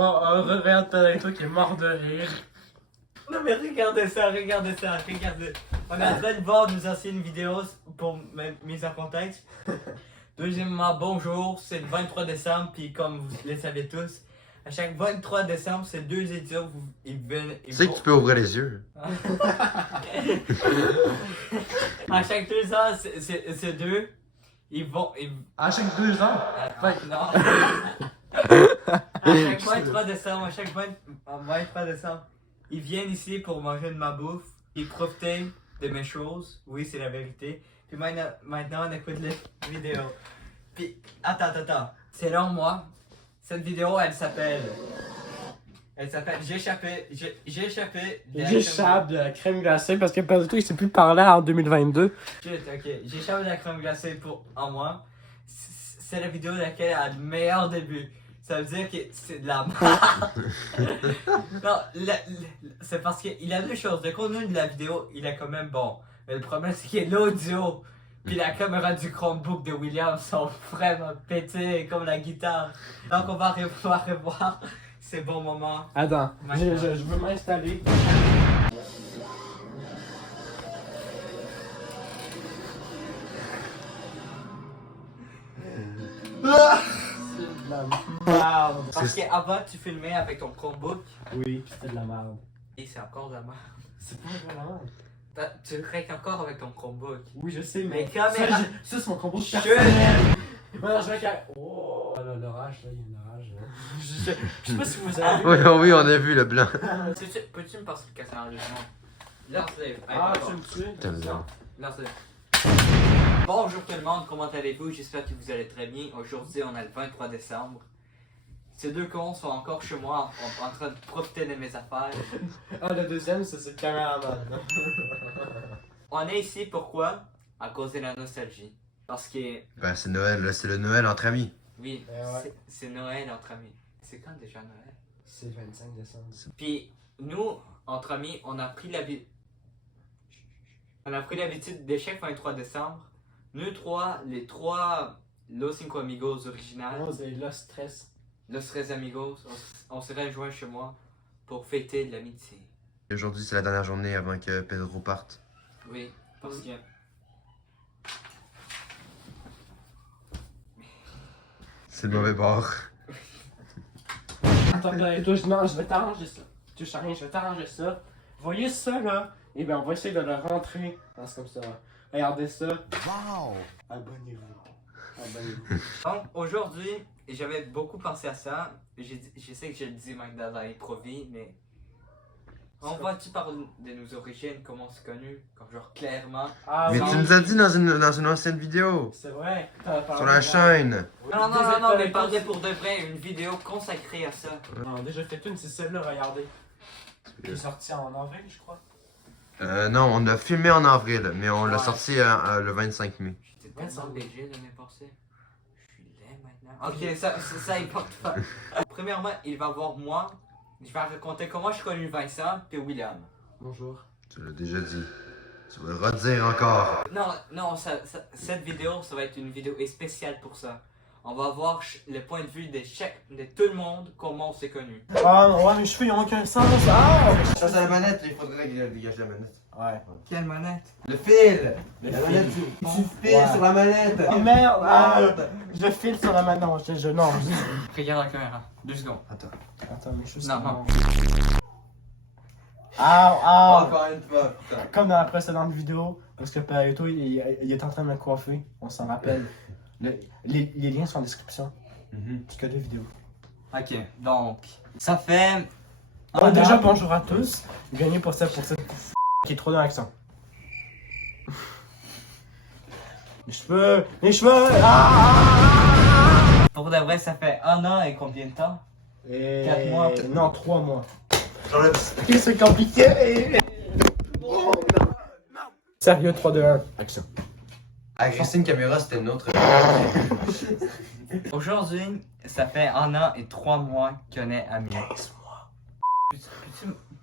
Bon, regarde toi qui est mort de rire. Non mais regardez ça, regardez. On est en train de voir nos anciennes vidéos pour mise en contexte. Deuxièmement, bonjour, c'est le 23 décembre, puis comme vous le savez tous, à chaque 23 décembre, c'est deux étudiants, ils viennent... Tu sais que tu peux ouvrir les yeux. À chaque 2 ans, c'est deux, ils vont... À chaque 2 ans? Non. À chaque 23 décembre, ils viennent ici pour manger de ma bouffe, ils profitent de mes choses, oui c'est la vérité. Puis maintenant on écoute la vidéo. Puis attends, selon moi, cette vidéo elle s'appelle J'échappe J'échappe de la crème glacée parce que pas du tout il sait plus parler en 2022. J'échappe de la crème glacée en moi. C'est la vidéo laquelle a le meilleur début. Ça veut dire que c'est de la merde. Non, c'est parce qu'il a deux choses. Le contenu de la vidéo, il est quand même bon. Mais le problème, c'est que l'audio puis la caméra du Chromebook de William sont vraiment pétés comme la guitare. Donc on va revoir ces bons moments. Attends, je veux m'installer. C'est de la merde. Parce qu'avant, tu filmais avec ton Chromebook. Oui, pis c'était de la merde. Et c'est encore de la merde. C'est pas de la merde. Tu craques encore avec ton Chromebook. Oui, je sais, Mais mais. caméra. Ça, c'est mon combo Chut. personnel. Ouais, je vais qu'à. Oh, l'orage, là, il y a un orage. Là. Je sais pas si vous avez. Oui, on a vu le blanc. Peux-tu me passer le casser enregistrement? Lance-le. Ah, tu me tues? T'aimes bien. Lance-le. Bonjour tout le monde, comment allez-vous? J'espère que vous allez très bien. Aujourd'hui, on a le 23 décembre. Ces deux cons sont encore chez moi en train de profiter de mes affaires. Ah, le deuxième, c'est le caméraman. On est ici pourquoi? À cause de la nostalgie. Parce que, Ben, c'est Noël, là, c'est le Noël entre amis. oui, Ouais. c'est Noël entre amis. C'est quand déjà Noël? C'est le 25 décembre. Puis nous, entre amis, on a pris l'habitude de chaque 23 décembre. Nous trois, les trois Los Cinco Amigos originales, Non, c'est Los Stress. Los Tres Amigos, on se rejoint chez moi pour fêter de l'amitié. Aujourd'hui, c'est la dernière journée avant que Pedro parte. Oui, parce que... C'est le mauvais bord. Attends, ben, toi, non, je vais t'arranger ça. Tu sais rien, je vais t'arranger ça. Voyez ça, là? Et bien, on va essayer de le rentrer. Ah, c'est comme ça. Regardez ça. Wow! Abonnez-vous. Donc aujourd'hui, j'avais beaucoup pensé à ça. Je sais que je le dis maintenant dans l'improvie, mais... On va-tu parler de nos origines, comment on s'est connus, comme genre clairement. Ah, Mais oui. tu nous as dit dans une ancienne vidéo. C'est vrai. T'en as parlé Sur la dans- chaîne. Non, mais parler pour de vrai, une vidéo consacrée à ça. Non, déjà fait une, c'est celle-là, regardez. Qui est sortie en avril, je crois. Non, on l'a filmé en avril, mais on l'a Ouais. sorti le 25 mai. J'étais tellement léger l'année passée. Je suis laid maintenant. Ok, ça importe pas. Premièrement, il va voir moi. Je vais raconter comment je connais Vincent et William. Bonjour. Tu l'as déjà dit. Tu vas le redire encore. Non, cette vidéo, ça va être une vidéo spéciale pour ça. On va voir le point de vue de tout le monde, comment on s'est connus. Ah, ouais, mes cheveux, ils ont aucun sens. Ah! Ça, c'est la manette, il faudrait que je dégage la manette. Ouais. Quelle manette? Le fil! Le La fil. manette, tu files Ouais. sur la manette! Oh merde! Ah, je file sur la manette. Non, non. Regarde la caméra, 2 secondes. Attends, mes cheveux, Non. Ah. Encore une fois, putain. Comme dans la précédente vidéo, parce que Pareto, il est en train de me coiffer, on s'en rappelle. Les liens sont en description. Parce que 2 vidéos. Ok, donc, ça fait... Ah, déjà, bonjour à tous. Bienvenue pour cette qui est trop dans l'accent. Mes cheveux! Ah! Pour de vrai, ça fait 1 an et combien de temps? Et... 4 mois. Non, 3 mois. J'enlève. Ok, c'est compliqué! Sérieux, 3, 2, 1, action. Ah, Christine Caméra, c'était une autre. Aujourd'hui, ça fait 1 an et 3 mois qu'on est amis. 15 mois.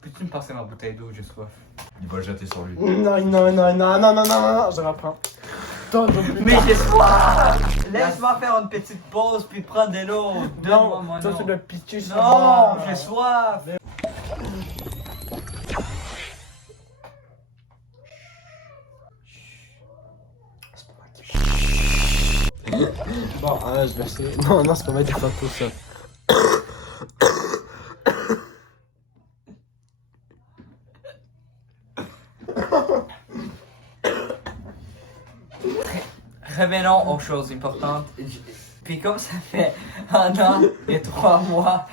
Peux-tu me passer ma bouteille d'eau, j'ai soif? Il va le jeter sur lui. Non, je reprends. Mais j'ai soif! Laisse-moi faire une petite pause puis prendre de l'eau. Donne-moi mon toi eau. tu l'as pitché sur Non, moi. j'ai soif! Bon, je vais essayer. Non, non, c'est pas mettre des photos ça. Revenons aux choses importantes. Puis comme ça fait 1 an et 3 mois,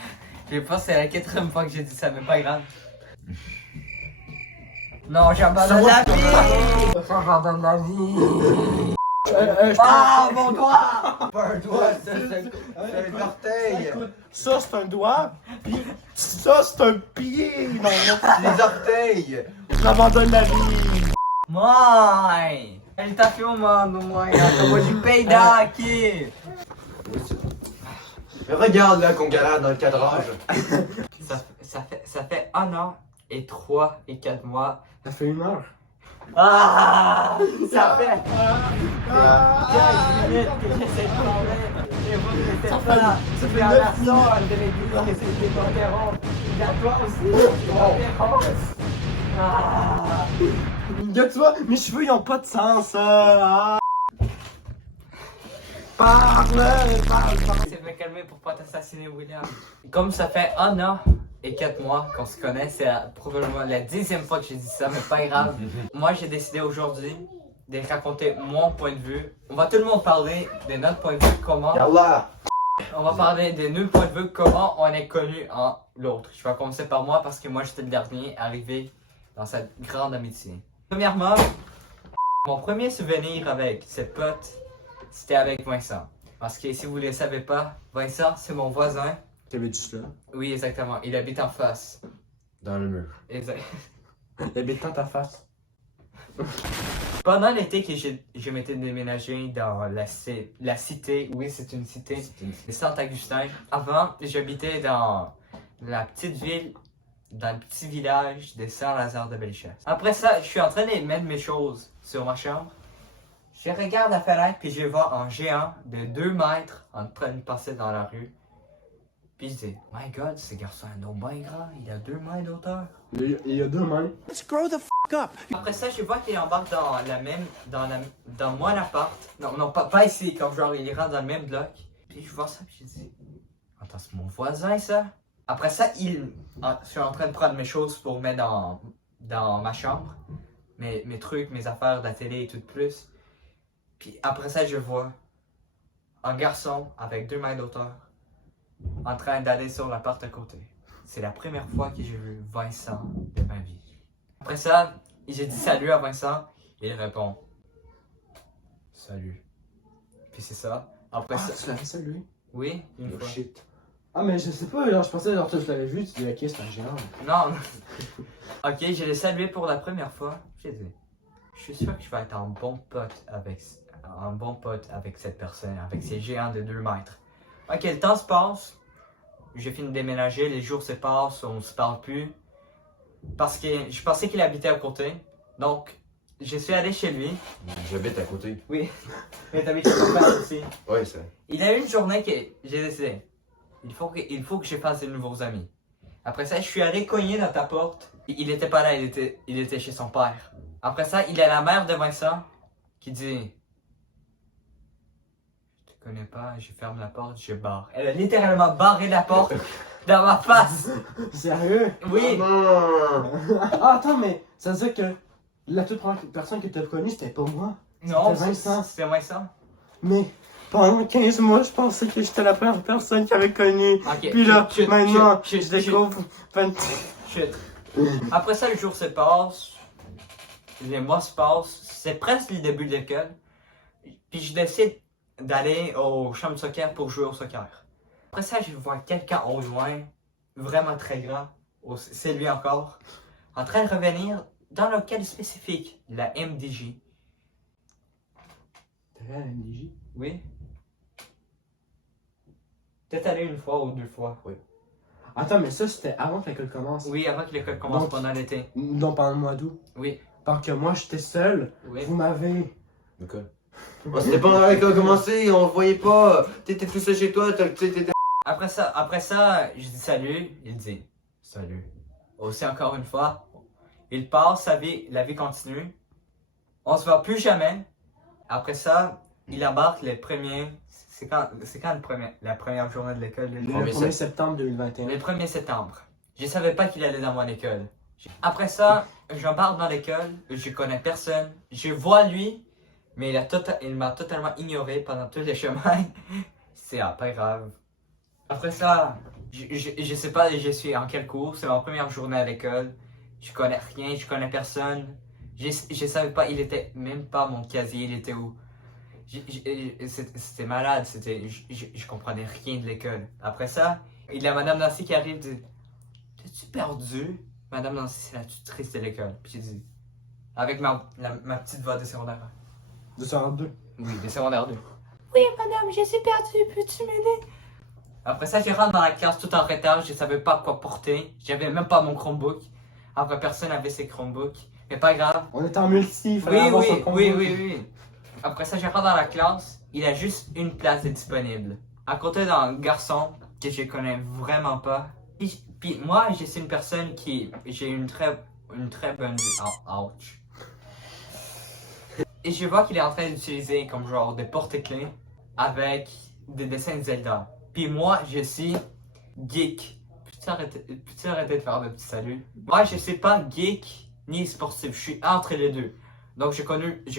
je sais pas si c'est la 4e fois que j'ai dit ça, mais pas grave. Non, j'abandonne la vie! J'abandonne la vie! Ah, mon doigt! Pas un doigt, c'est un orteil. Ça c'est un doigt, pis ça c'est un pied. Non, Les orteils. j'abandonne la vie. Mãe! Ele tá filmando, mãe. Acabou de peidar aqui. Mais regarde là qu'on galère dans le cadrage. Ça fait 1 an et 3 et 4 mois. Ça fait 1 heure. Ah! Ça fait 15 minutes que j'essaie de parler. Et vous n'êtes pas là. ça fait La 9 personne de l'église essaie de m'interrompre. Il y a toi aussi qui m'interrompt. Ah! Regarde, tu vois, mes cheveux ils ont pas de sens. Parle. C'est me calmer pour pas t'assassiner, William. Comme ça fait 1 an et 4 mois qu'on se connaît, c'est probablement la 10e fois que j'ai dit ça, mais pas grave. Moi, j'ai décidé aujourd'hui de raconter mon point de vue. On va tout le monde parler de notre point de vue, comment. Yallah. On va parler de nos points de vue, comment on est connu en l'autre. Je vais commencer par moi parce que moi, j'étais le dernier arrivé dans cette grande amitié. Premièrement, mon premier souvenir avec cette pote, c'était avec Vincent. Parce que si vous ne le savez pas, Vincent, c'est mon voisin. T'avais juste là. Oui, exactement. Il habite en face. Dans le mur. Exact. Il habite dans ta face. Pendant l'été que je m'étais déménagé dans la cité, oui, c'est une cité, de Saint-Augustin. Avant, j'habitais dans la petite ville, dans le petit village de Saint-Lazare-de-Bellechasse. Après ça, je suis en train de mettre mes choses sur ma chambre. Je regarde la fenêtre puis je vois un géant de 2 mètres en train de passer dans la rue. Puis je dis, my god, ce garçon est un homme bien grand, il a 2 mètres d'auteur. Il y a 2 mains. Après ça, je vois qu'il embarque dans mon appart. Non, pas ici, comme genre il rentre dans le même bloc. Puis je vois ça, puis je dis, attends, c'est mon voisin ça? Après ça, je suis en train de prendre mes choses pour mettre dans ma chambre. Mes trucs, mes affaires de la télé et tout de plus. Puis après ça, je vois un garçon avec 2 mètres d'auteur en train d'aller sur l'appart à côté. C'est la première fois que j'ai vu Vincent de ma vie. Après ça, j'ai dit salut à Vincent et il répond salut. Puis c'est ça. Après ça, Tu l'avais ça lui? oui, une fois. Shit. Ah mais je sais pas, genre je pensais genre je l'avais vu, tu dis ok c'est un géant. Non. Ok, je l'ai salué pour la première fois. J'ai dit, je suis sûr que je vais être un bon pote avec cette personne, avec ces géants de 2 mètres. Ok, le temps se passe. J'ai fini de déménager, les jours se passent, on se parle plus. Parce que je pensais qu'il habitait à côté. Donc, je suis allé chez lui. J'habite à côté. Oui, mais t'habites chez ton père aussi. Ouais, c'est. Il a eu une journée que j'ai décidé. Il faut que je fasse de nouveaux amis. Après ça, je suis allé cogner dans ta porte. Il était pas là, il était chez son père. Après ça, il y a la mère de Vincent qui dit, je te connais pas, je ferme la porte, je barre. Elle a littéralement barré la porte dans ma face. Sérieux? Oui. Ah attends mais ça veut dire que la toute première personne que t'as connue c'était pas moi. Non, C'était Vincent. c'est Vincent. Mais pendant 15 mois je pensais que j'étais la première personne qui avait connu. Ok, Puis là, chut, maintenant, chut, je découvre 20... Chut. Après ça, le jour se passe, les mois se passent, c'est presque le début de l'école. Puis je décide d'aller au champ de soccer pour jouer au soccer. Après ça, je vois quelqu'un au loin, vraiment très grand, c'est lui encore, en train de revenir dans le local spécifique, la MDJ. T'es allé à la MDJ? Oui. Peut-être allé 1 fois ou 2 fois. Oui. Attends mais ça c'était avant que l'école commence. Oui, avant que l'école commence Donc- pendant l'été. Donc pendant le mois d'août. Oui. Parce que moi j'étais seul, Oui. vous m'avez... De quoi? C'était pendant l'école a commencé, on le voyait pas. T'étais tout seul chez toi, t'étais. Après ça, je dis salut. Il dit salut. Aussi encore une fois. Il part, sa vie, la vie continue. On se voit plus jamais. Après ça, il embarque les premiers. C'est quand la première journée de l'école? Le 1er septembre 2021. Le 1er septembre. Je savais pas qu'il allait dans mon école. Après ça, j'embarque dans l'école, je connais personne. Je vois lui, mais il m'a totalement ignoré pendant tous les chemins. C'est pas grave. Après ça, je sais pas, je suis en quel cours, c'est ma première journée à l'école. Je connais rien, je connais personne. Je savais pas, il était même pas mon casier, il était où? C'était malade, je comprenais rien de l'école. Après ça, il y a Madame Nancy qui arrive et dit t'es-tu perdu? Madame Nancy, c'est la tutrice de l'école. Puis j'ai dit, avec ma petite voix de secondaire. De secondaire 2. Oui, de secondaire 2. Oui, madame, je suis perdue, peux-tu m'aider? Après ça, je rentre dans la classe tout en retard, je savais pas quoi porter. J'avais même pas mon Chromebook. Après, personne avait ses Chromebooks. Mais pas grave. On était en multi, Oui. Après ça, je rentre dans la classe, il a juste une place disponible. À côté d'un garçon que je connais vraiment pas. Puis moi, je suis une personne qui... J'ai une très bonne vue. Ouch. Et je vois qu'il est en train d'utiliser comme genre des porte-clés avec des dessins de Zelda. Puis moi, je suis geek. Peux-tu arrêter de faire de petits saluts? Moi, je suis pas geek ni sportif. Je suis entre les deux. Donc, je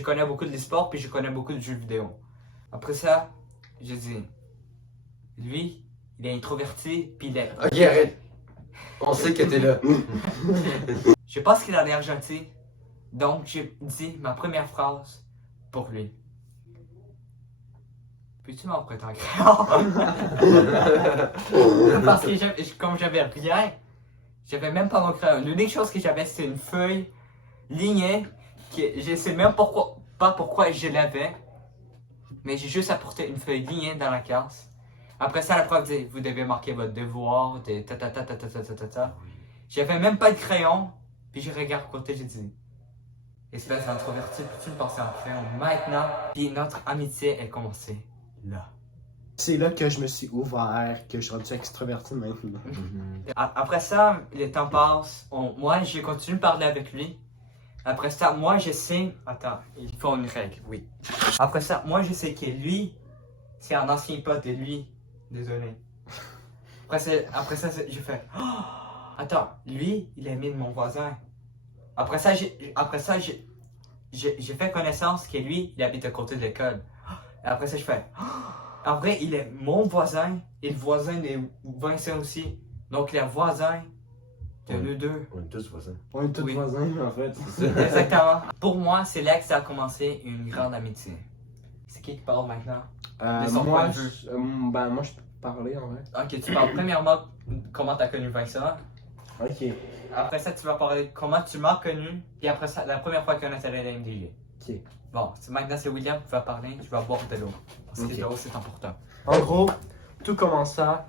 connais beaucoup de sport puis je connais beaucoup de jeux vidéo. Après ça, je dis... Lui, il est introverti puis il est... Ok, arrête. On sait que t'es là. Je pense qu'il a l'air gentil, donc j'ai dit ma première phrase pour lui. Peux-tu m'en prêter un crayon? Parce que comme j'avais rien, j'avais même pas mon crayon. L'unique chose que j'avais, c'était une feuille lignée, que je sais même pas pourquoi je l'avais, mais j'ai juste apporté une feuille lignée dans la classe. Après ça, la prof dit, vous devez marquer votre devoir, J'avais même pas de crayon, puis je regarde à côté, j'ai dit, espèce d'introverti, peux-tu me passer un crayon maintenant? Puis notre amitié est commencée là. C'est là que je me suis ouvert, que je suis rendu extraverti maintenant. Après ça, le temps passe, moi je continue de parler avec lui. Après ça, moi je sais, attends, il faut une règle, oui. Après ça, moi je sais que lui, c'est un ancien pote de lui. Désolé. Après ça, j'ai fait. Oh, attends, lui, il est ami de mon voisin. Après ça, j'ai fait connaissance que lui, il habite à côté de l'école. Et après ça, je fais. Oh, en vrai, il est mon voisin et le voisin de Vincent aussi. Donc, il est voisin de nous deux. On est tous voisins. On est tous Oui. voisins, en fait. Exactement. Pour moi, c'est là que ça a commencé une grande amitié. C'est qui parle maintenant? De son point de vue. Moi, je peux parler, en vrai. Ok, tu parles premièrement comment t'as connu Vincent. Ok. Après ça, tu vas parler comment tu m'as connu. Puis après ça, la première fois qu'on a allé à la MDG. Ok. Bon, maintenant c'est William qui va parler. Je vais boire de l'eau. Parce que Ok. l'eau, c'est important. En gros, tout commença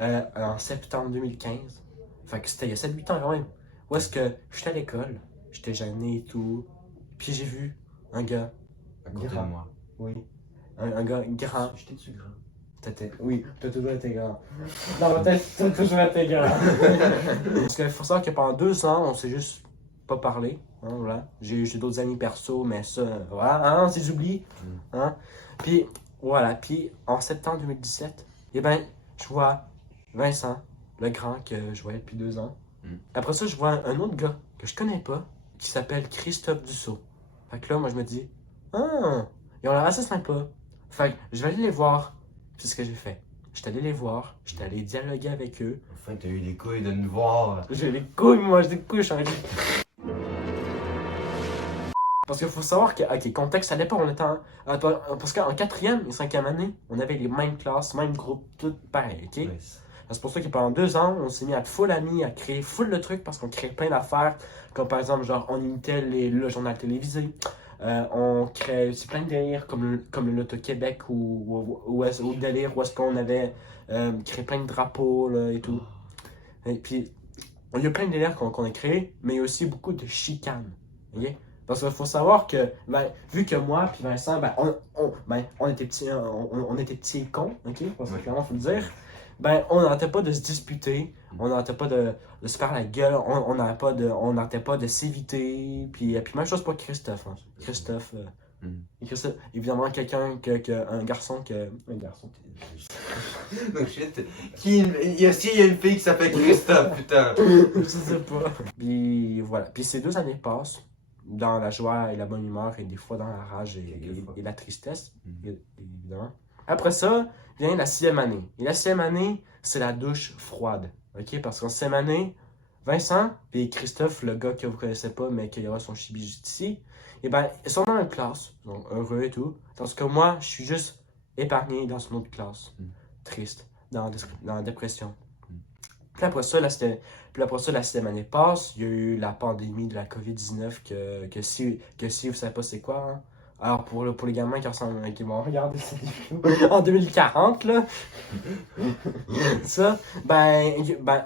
en septembre 2015. Fait que c'était il y a 7-8 ans quand même. Où est-ce que j'étais à l'école, j'étais gêné et tout. Puis j'ai vu un gars. À côté de Grand. moi. Oui. Un gars grand. J'étais-tu grand? Oui, t'as toujours été grand. Dans ma tête, t'as toujours été grand. Parce qu'il faut savoir que pendant 2 ans, on s'est juste pas parlé. Hein, voilà. J'ai eu d'autres amis perso, mais ça, voilà, hein, c'est j'oublie. Hein. Puis, voilà. Puis, en septembre 2017, eh ben, je vois Vincent, le grand que je voyais depuis 2 ans. Après ça, je vois un autre gars que je connais pas, qui s'appelle Christophe Dussault. Fait que là, moi, je me dis, ah, ils ont l'air assez sympa. Fait que je vais aller les voir. C'est ce que j'ai fait. J'étais allé les voir, j'étais allé dialoguer avec eux. Enfin, t'as eu les couilles de nous voir. J'ai les couilles, moi, j'ai des couilles, je suis arrêté. Parce qu'il faut savoir que, ok, contexte, à l'époque, on était parce qu'en 4e et 5e année, on avait les mêmes classes, mêmes groupes, tout pareil, ok? Ouais. C'est pour ça que pendant 2 ans, on s'est mis à être full amis, à créer full de trucs parce qu'on créait plein d'affaires. Comme par exemple, genre, on imitait le journal télévisé. On créait aussi plein de délires comme le Loto-Québec ou délire où est-ce qu'on avait créé plein de drapeaux là, et tout. Et puis, il y a plein de délires qu'on a créés, mais il y a aussi beaucoup de chicanes. Okay? Parce qu'il faut savoir que, ben, vu que moi puis Vincent, ben, on était petits, on était petits et cons, ok? Parce que clairement, faut le dire. Ben, on n'arrêtait pas de se disputer, on n'arrêtait pas de se faire la gueule, on n'arrêtait pas de s'éviter. Puis même chose pour Christophe. Hein. Christophe, Christophe, évidemment, un garçon Oh shit. Il y a une fille qui s'appelle Christophe, putain. je sais pas. Puis voilà. Puis ces 2 années passent dans la joie et la bonne humeur et des fois dans la rage et la tristesse, évidemment. Après ça, vient la 6e année. Et la 6e année, c'est la douche froide. OK? Parce qu'en 6e année, Vincent et Christophe, le gars que vous connaissez pas, mais qui aura son chibi juste ici, et ben, ils sont dans une classe, donc heureux et tout. Tandis que moi, je suis juste épargné dans une autre classe. Triste, dans la dépression. Puis après ça, la 6e année passe. Il y a eu la pandémie de la COVID-19 que si vous savez pas c'est quoi, hein. Alors pour les gamins qui vont regarder cette vidéo en 2040, là, ça, ben,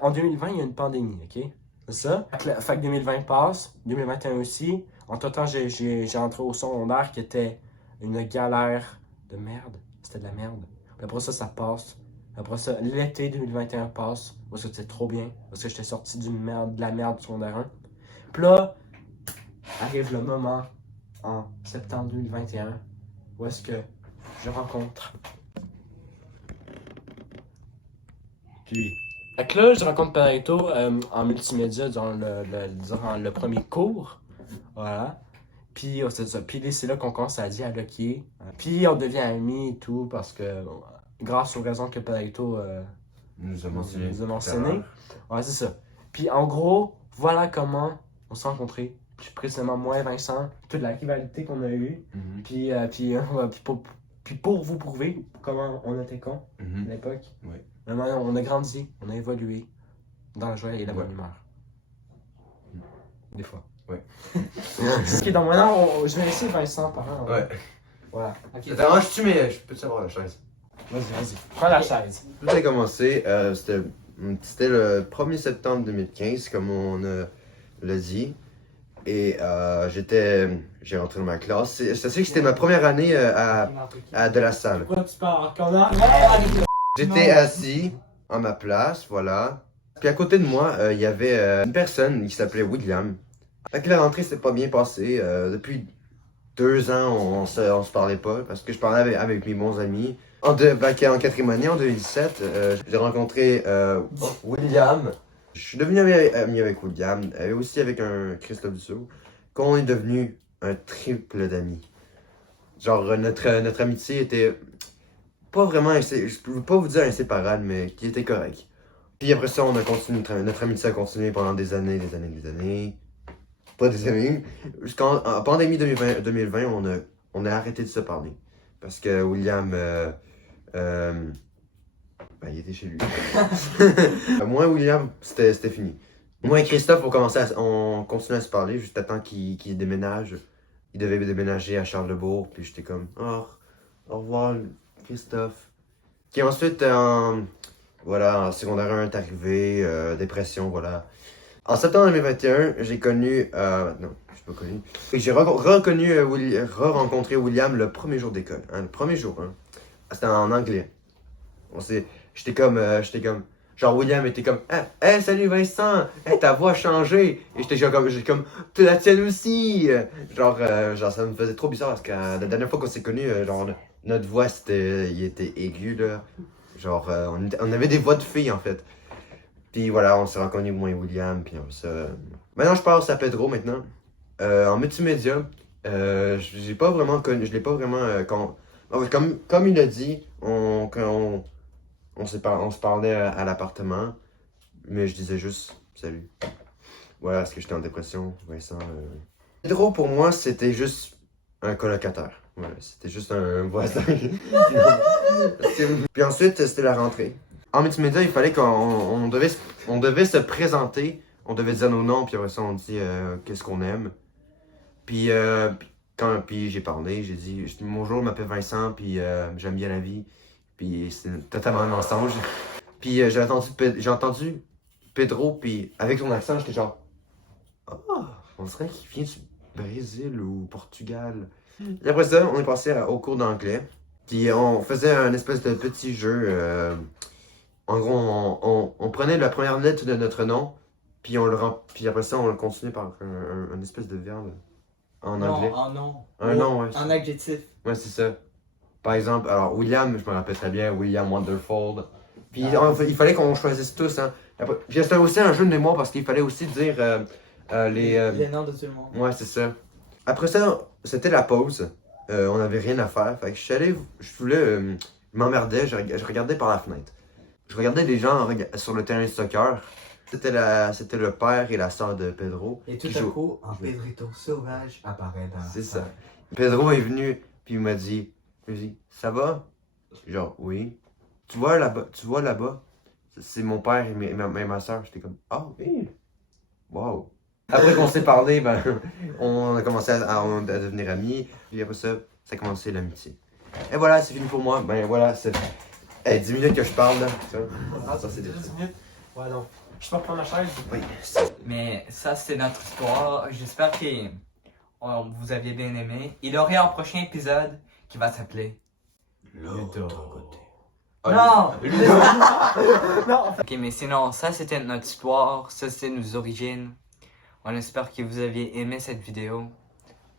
en 2020, il y a une pandémie, ok? C'est ça. Fait que 2020 passe, 2021 aussi. Entre temps, j'ai entré au secondaire qui était une galère de merde. C'était de la merde. Puis après ça passe. Après ça, l'été 2021 passe. Parce que c'était trop bien. Parce que j'étais sorti de la merde du secondaire 1. Puis là, arrive le moment en septembre 2021 où est-ce que je rencontre. Puis. Fait que là, je rencontre Pedrito en multimédia durant le premier cours. Voilà. Puis c'est ça. Puis c'est là qu'on commence à dialoguer. Puis on devient amis et tout parce que grâce aux raisons que Pedrito Nous a mentionné. Ouais, c'est ça. Puis en gros, voilà comment on s'est rencontrés. Puis précisément moi et Vincent, toute la rivalité qu'on a eue. Puis pour vous prouver comment on était cons à l'époque. Ouais. Mais maintenant, on a grandi, on a évolué dans la joie et la bonne humeur. Des fois. Ouais. Ok, donc maintenant, je vais laisser Vincent parler. Ouais. Voilà. Ok. Ça t'arrange-tu, mais je peux te savoir la chaise? Vas-y. Prends la chaise. Tout a commencé, c'était le 1er septembre 2015, comme on l'a dit. Et j'ai rentré dans ma classe. C'est que c'était ma première année de la salle. Pourquoi tu parles encore? J'étais assis à ma place, voilà. Puis à côté de moi, il y avait une personne qui s'appelait William. Fait que la rentrée s'est pas bien passée. Depuis 2 ans, on se parlait pas parce que je parlais avec mes bons amis. En 4e année, en 2017, j'ai rencontré William. Je suis devenu ami avec William, et aussi avec un Christophe Dussault, qu'on est devenu un triple d'amis. Genre, notre amitié était pas vraiment, je peux pas vous dire inséparable, mais qui était correct. Puis après ça, on a continué, notre amitié a continué pendant des années. Pas des années. En pandémie 2020, on a arrêté de se parler. Parce que William, il était chez lui. Moi, William, c'était fini. Moi et Christophe, on continuait à se parler juste à temps qu'il déménage. Il devait déménager à Charlesbourg, puis j'étais comme, oh, au revoir, Christophe. Puis ensuite, en secondaire 1 est arrivé, dépression, voilà. En septembre 2021, j'ai connu, non, je suis pas connu. J'ai re-rencontré William le premier jour d'école, hein, le premier jour, hein. C'était en anglais. J'étais comme, genre William était comme, hey, salut Vincent, hey, ta voix a changé. Et j'étais comme, la tienne aussi. Genre, ça me faisait trop bizarre parce que la dernière fois qu'on s'est connus, genre, notre voix, il était aigu, là. Genre, on avait des voix de filles, en fait. Puis voilà, on s'est reconnus, moi et William, puis ça. Maintenant, je passe à Pedro, maintenant. En multimédia, je l'ai pas vraiment connu, comme il a dit, quand on se parlait à l'appartement, mais je disais juste salut. Voilà, parce que j'étais en dépression, Vincent. Pedro, pour moi, c'était juste un colocataire. Voilà, c'était juste un voisin. Puis ensuite, c'était la rentrée. En multimédia, il fallait on devait se présenter, on devait dire nos noms, puis après ça, on dit qu'est-ce qu'on aime. Puis j'ai parlé, j'ai dit bonjour, je m'appelle Vincent, puis j'aime bien la vie. Puis c'est totalement un mensonge. Puis j'ai entendu Pedro, puis avec son accent, j'étais genre, oh, on dirait qu'il vient Brésil ou Portugal. Et après ça, on est passé au cours d'anglais. Puis on faisait un espèce de petit jeu. En gros, on prenait la première lettre de notre nom, puis puis après ça, on le continuait par un espèce de verbe en anglais. Non, en nom. Un nom, ouais. En adjectif. Ouais, c'est ça. Par exemple, alors William, je me rappelle très bien, William Wonderfold. Puis il fallait qu'on choisisse tous. Hein. Puis c'était aussi un jeu de mémoire parce qu'il fallait aussi dire Les noms de tout le monde. Ouais, c'est ça. Après ça, c'était la pause. On n'avait rien à faire. Fait que je voulais, je m'emmerdais, je regardais par la fenêtre. Je regardais des gens sur le terrain de soccer. C'était le père et la sœur de Pedro. Et tout qui à jouent. coup, un Pedrito sauvage apparaît dans la C'est ça. salle. Pedro est venu, puis il m'a dit, ça va? Genre, oui. Tu vois là-bas? C'est mon père et ma soeur. J'étais comme, ah oui. Wow. Après qu'on s'est parlé, ben, on a commencé à devenir amis. Puis après ça, ça a commencé l'amitié. Et voilà, c'est fini pour moi. Ben voilà, c'est 10 minutes que je parle là. Ça c'est des... 10 minutes. Ouais, donc. Je peux reprendre ma chaise? Oui. Mais ça, c'était notre histoire. J'espère que vous aviez bien aimé. Il y aurait un prochain épisode qui va s'appeler L'autre côté. Non! Non! Ok, mais sinon, ça c'était notre histoire, ça c'était nos origines. On espère que vous aviez aimé cette vidéo.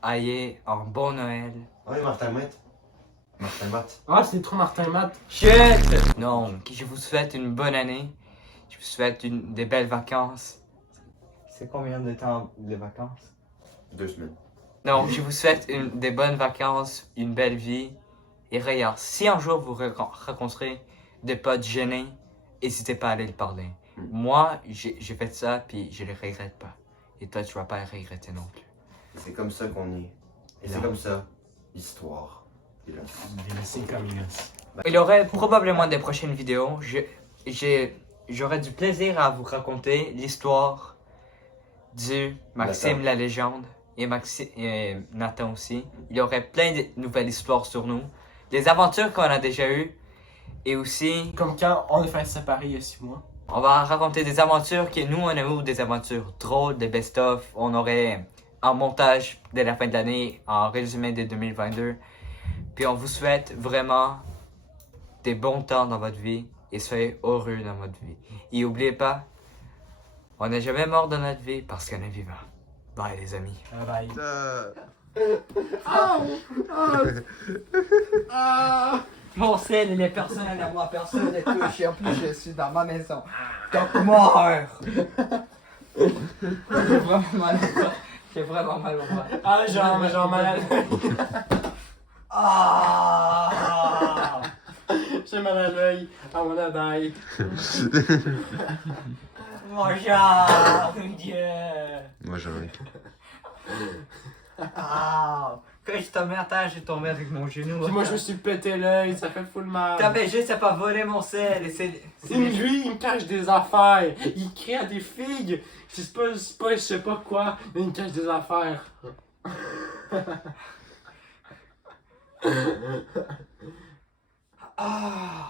Ayez un bon Noël. Oui, Martin Matt. Martin Matt. Ah, c'est trop Martin Matt. Chut! Donc, je vous souhaite une bonne année. Je vous souhaite des belles vacances. C'est combien de temps les vacances? 2 semaines. Donc, je vous souhaite des bonnes vacances, une belle vie. Et regarde, si un jour vous rencontrez des potes gênés, n'hésitez pas à aller le parler. Moi, j'ai fait ça, puis je le regrette pas. Et toi, tu vas pas le regretter non plus. C'est comme ça qu'on est. Et c'est Non. comme ça, l'histoire. C'est comme Il y aurait probablement des prochaines vidéos. J'aurais du plaisir à vous raconter l'histoire du Maxime Nathan. la légende et Nathan aussi. Il y aurait plein de nouvelles histoires sur nous. Des aventures qu'on a déjà eues. Et aussi, Comme quand on a fait se séparer il y a 6 mois. on va raconter des aventures que nous, on a eu des aventures drôles, des best-of. On aurait un montage dès la fin de l'année, un résumé de 2022. Puis on vous souhaite vraiment des bons temps dans votre vie et soyez heureux dans votre vie. Et n'oubliez pas, on n'est jamais mort dans notre vie parce qu'on est vivant. Bye les amis. Bye. Mon sel, il est personnel à moi, personne ne touche. Et en plus, je suis dans ma maison. Donc, meurs! J'ai vraiment mal au bras. J'ai vraiment mal au bras. Ah, genre malade. Ah! J'ai mal à l'œil. I wanna die. Mon genre, Dieu! Moi j'en ai. Ah! Quand je suis tombé à terre, j'ai tombé avec mon genou. Puis moi, je me suis pété l'œil, ça fait full mal. T'avais juste à pas voler mon sel. Et c'est Lui, il me cache des affaires. Il crie à des filles. C'est pas, je sais pas quoi, mais il me cache des affaires. Ah!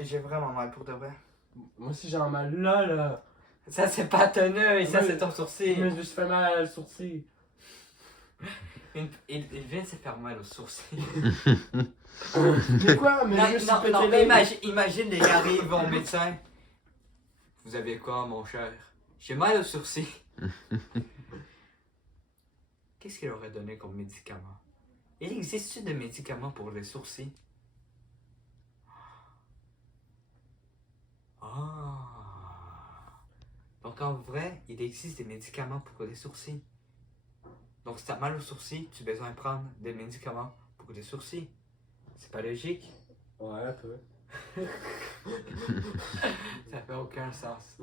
J'ai vraiment mal pour de vrai. Moi aussi, j'ai un mal là. Ça, c'est pas ton œil, ça, Oui. c'est ton sourcil. Mais je me suis fait mal à le sourcil. Il vient de se faire mal au sourcil. Mais quoi? Mais je me suis pété mais l'œil. imagine les gars arrivent au médecin. Vous avez quoi, mon cher? J'ai mal au sourcil. Qu'est-ce qu'il aurait donné comme médicament? Il existe des médicaments pour les sourcils? Ah. Donc en vrai, il existe des médicaments pour les sourcils. Donc si t'as mal aux sourcils, tu as besoin de prendre des médicaments pour les sourcils. C'est pas logique? Ouais, un peu. Ça fait aucun sens.